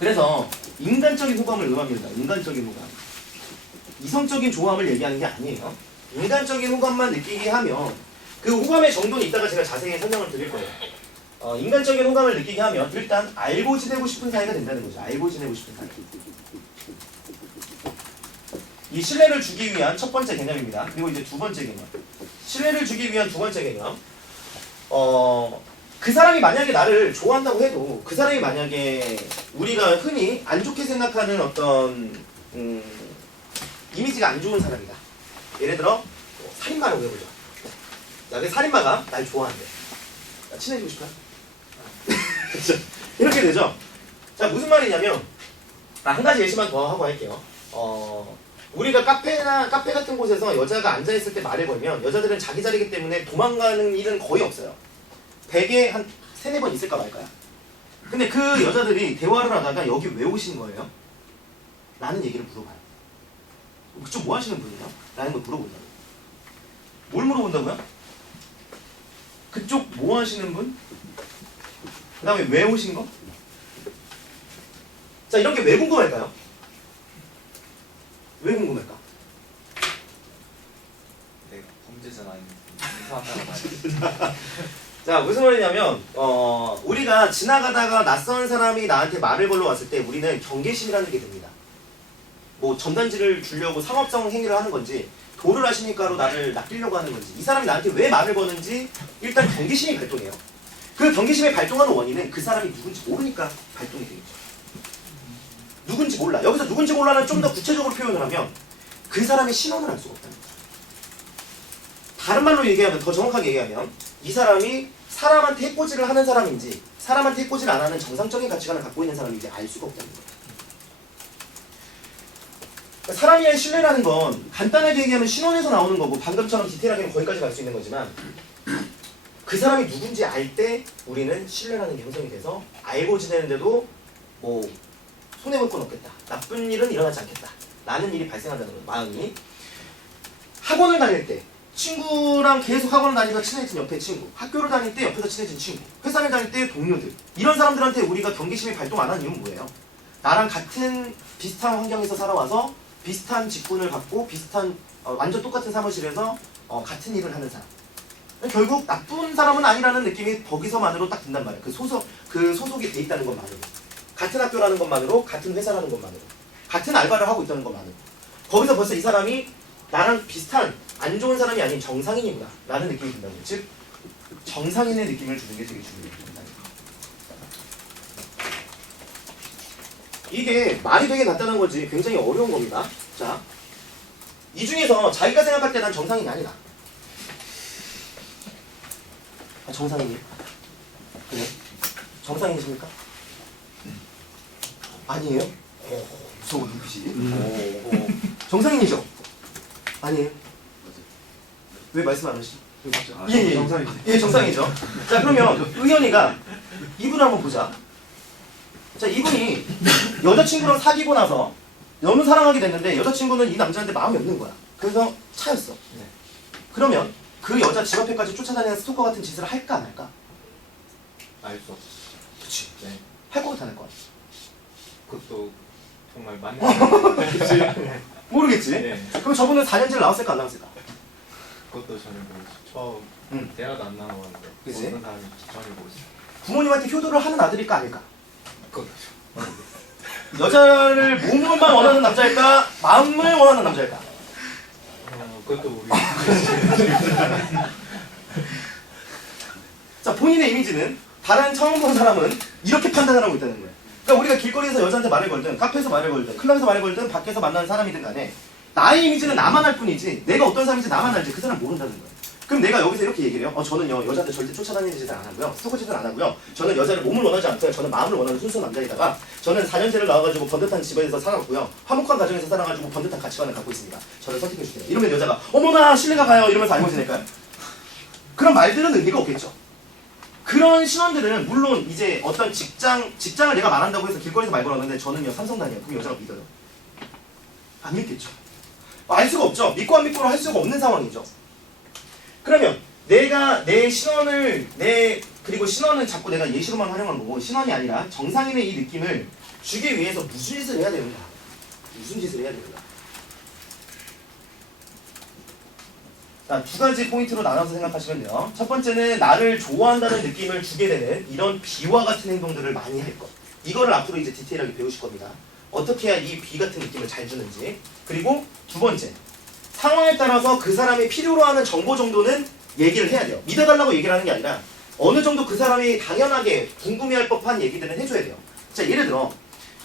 그래서 인간적인 호감을 의미합니다. 인간적인 호감. 이성적인 좋아함을 얘기하는 게 아니에요. 인간적인 호감만 느끼게 하면 그 호감의 정도는 이따가 제가 자세히 설명을 드릴 거예요. 인간적인 호감을 느끼게 하면 일단 알고 지내고 싶은 사이가 된다는 거죠. 알고 지내고 싶은 사이. 이 신뢰를 주기 위한 첫 번째 개념입니다. 그리고 이제 두 번째 개념. 신뢰를 주기 위한 두 번째 개념. 그 사람이 만약에 나를 좋아한다고 해도 그 사람이 만약에 우리가 흔히 안 좋게 생각하는 어떤 이미지가 안 좋은 사람이다. 예를 들어 살인마라고 해보자. 자, 그 살인마가 날 좋아한대. 나 친해지고 싶어요? 이렇게 되죠. 자, 무슨 말이냐면 한 가지 예시만 더 하고 할게요. 우리가 카페 같은 곳에서 여자가 앉아있을 때 말을 걸면 여자들은 자기 자리이기 때문에 도망가는 일은 거의 없어요. 100에 한 3, 4번 있을까 말까요? 근데 그 여자들이 대화를 하다가 여기 왜 오신 거예요? 라는 얘기를 물어봐요. 그쪽 뭐 하시는 분이에요? 라는 걸 물어본다고요. 뭘 물어본다고요? 그쪽 뭐 하시는 분? 그 다음에 왜 오신 거? 자, 이런 게 왜 궁금할까요? 왜 궁금할까? 네, 범죄자는 아닌데 이상한 사람 자, 무슨 말이냐면 우리가 지나가다가 낯선 사람이 나한테 말을 걸러 왔을 때 우리는 경계심이라는 게 됩니다. 뭐 전단지를 주려고 상업적 행위를 하는 건지 도를 하시니까로 나를 낚이려고 하는 건지 이 사람이 나한테 왜 말을 거는지 일단 경계심이 발동해요. 그 경계심이 발동하는 원인은 그 사람이 누군지 모르니까 발동이 되겠죠. 누군지 몰라. 여기서 누군지 몰라는 좀 더 구체적으로 표현을 하면 그 사람의 신원을 알 수가 없다는 거죠. 다른 말로 얘기하면, 더 정확하게 얘기하면 이 사람이 사람한테 해코지를 하는 사람인지 사람한테 해코지를 안 하는 정상적인 가치관을 갖고 있는 사람인지 알 수가 없다는 거예요. 그러니까 사람의 신뢰라는 건 간단하게 얘기하면 신원에서 나오는 거고 방금처럼 디테일하게는 거기까지 갈 수 있는 거지만 그 사람이 누군지 알 때 우리는 신뢰라는 게 형성이 돼서 알고 지내는데도 뭐 손해볼 건 없겠다. 나쁜 일은 일어나지 않겠다. 라는 일이 발생한다는 거예요. 마음이. 학원을 다닐 때 친구랑 계속 학원을 다니다가 친해진 옆에 친구, 학교를 다닐 때 옆에서 친해진 친구, 회사를 다닐 때 동료들, 이런 사람들한테 우리가 경계심이 발동 안 하는 이유는 뭐예요? 나랑 같은 비슷한 환경에서 살아와서 비슷한 직군을 갖고 비슷한 완전 똑같은 사무실에서 같은 일을 하는 사람. 결국 나쁜 사람은 아니라는 느낌이 거기서만으로 딱 든단 말이에요. 그 소속이 돼 있다는 것만으로. 같은 학교라는 것만으로, 같은 회사라는 것만으로, 같은 알바를 하고 있다는 것만으로. 거기서 벌써 이 사람이 나랑 비슷한 안 좋은 사람이 아닌 정상인이구나 라는 느낌이 든다는 거예요. 즉 정상인의 느낌을 주는 게 되게 중요해요. 이게 말이 되게 간단한 거지 굉장히 어려운 겁니다. 자, 이 중에서 자기가 생각할 때 난 정상인이 아니다. 정상인이에요? 그래? 정상인이십니까? 아니에요? 무서운 눈빛이. 정상인이죠? 아니에요? 왜 말씀 안 하시죠? 예, 정상이죠. 예, 정상이죠. 자, 그러면 의연이가 이분을 한번 보자. 자, 이분이 여자친구랑 사귀고 나서 너무 사랑하게 됐는데 여자친구는 이 남자한테 마음이 없는 거야. 그래서 차였어. 네. 그러면 그 여자 집 앞에까지 쫓아다니는 스토커 같은 짓을 할까 안 할까? 알 수 없어. 그치. 네. 할 것 같아, 안 할 것 같아? 그것도 정말 맞는 모르겠지? 네. 그럼 저분은 4년제를 나왔을까 안 나왔을까? 그것도 저는 모르겠어요. 처음 대화도 안 나눠봤는데 그치? 어떤 사람이 전혀 모르겠어요. 부모님한테 효도를 하는 아들일까 아닐까? 그것도 여자를 몸만 원하는 남자일까? 마음을 원하는 남자일까? 그것도 모르겠어요. 자, 본인의 이미지는 다른 처음 본 사람은 이렇게 판단을 하고 있다는 거예요. 그러니까 우리가 길거리에서 여자한테 말을 걸든 카페에서 말을 걸든 클럽에서 말을 걸든 밖에서 만나는 사람이든 간에 나의 이미지는 나만 알 뿐이지 내가 어떤 사람인지 나만 알지 그 사람 모른다는 거예요. 그럼 내가 여기서 이렇게 얘기를 해요. 저는요 여자한테 절대 쫓아다니는 짓을 안 하고요. 스토커 짓을 안 하고요. 저는 여자를 몸을 원하지 않고요. 저는 마음을 원하는 순수한 남자이다가 저는 4년제를 나와가지고 번듯한 집에서 살아갔고요. 화목한 가정에서 살아가지고 번듯한 가치관을 갖고 있습니다. 저를 선택해주세요. 이러면 여자가 어머나 신뢰가 가요 이러면서 알고 지낼까요? 그런 말들은 의미가 없겠죠. 그런 신원들은 물론 이제 어떤 직장을 내가 말한다고 해서 길거리에서 말 걸었는데 저는요 삼성 다녀요. 그럼 여자가 믿어요? 안 믿겠죠. 알 수가 없죠. 믿고 안 믿고를 할 수가 없는 상황이죠. 그러면 내가 내 신원을 내 그리고 신원은 자꾸 내가 예시로만 활용한 거고 신원이 아니라 정상인의 이 느낌을 주기 위해서 무슨 짓을 해야 되는가? 무슨 짓을 해야 되는가? 자, 두 가지 포인트로 나눠서 생각하시면 돼요. 첫 번째는 나를 좋아한다는 느낌을 주게 되는 이런 비와 같은 행동들을 많이 할 것. 이거를 앞으로 이제 디테일하게 배우실 겁니다. 어떻게 해야 이 비 같은 느낌을 잘 주는지. 그리고 두 번째, 상황에 따라서 그 사람이 필요로 하는 정보 정도는 얘기를 해야 돼요. 믿어달라고 얘기를 하는 게 아니라 어느 정도 그 사람이 당연하게 궁금해할 법한 얘기들은 해줘야 돼요. 자, 예를 들어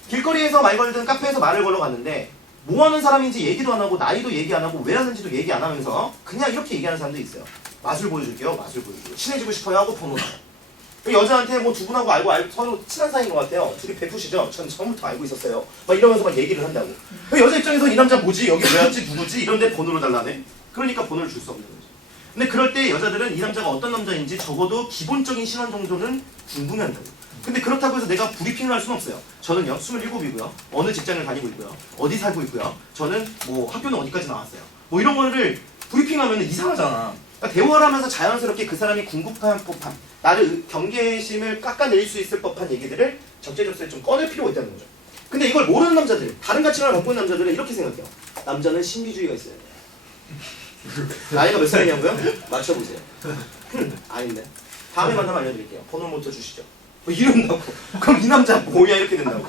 길거리에서 말 걸든 카페에서 말을 걸러 갔는데 뭐 하는 사람인지 얘기도 안 하고 나이도 얘기 안 하고 왜 하는지도 얘기 안 하면서 그냥 이렇게 얘기하는 사람도 있어요. 맛을 보여줄게요. 맛을 보여줄게요. 친해지고 싶어요 하고 번호 나요. 여자한테 뭐 두 분하고 서로 친한 사이인 것 같아요. 둘이 베푸시죠? 전 처음부터 알고 있었어요. 막 이러면서 막 얘기를 한다고. 여자 입장에서 이 남자 뭐지? 여기 왜 왔지? 누구지? 이런데 번호를 달라네? 그러니까 번호를 줄 수 없는 거죠. 근데 그럴 때 여자들은 이 남자가 어떤 남자인지 적어도 기본적인 신원 정도는 궁금해한다고. 근데 그렇다고 해서 내가 브리핑을 할 수는 없어요. 저는요 27이고요. 어느 직장을 다니고 있고요. 어디 살고 있고요. 저는 뭐 학교는 어디까지 나왔어요. 뭐 이런 거를 브리핑하면 이상하잖아. 그러니까 대화를 하면서 자연스럽게 그 사람이 궁금한 법한 나를 경계심을 깎아내릴 수 있을 법한 얘기들을 적재적소에 좀 꺼낼 필요가 있다는 거죠. 근데 이걸 모르는 남자들, 다른 가치관을 갖고 있는 남자들은 이렇게 생각해요. 남자는 신비주의가 있어야 돼. 나이가 몇 살이냐고요? 맞춰보세요. 아닌데. 다음에 만나면 알려드릴게요. 번호 못 쳐주시죠. 뭐 이런다고. 그럼 이 남자 뭐야 이렇게 된다고.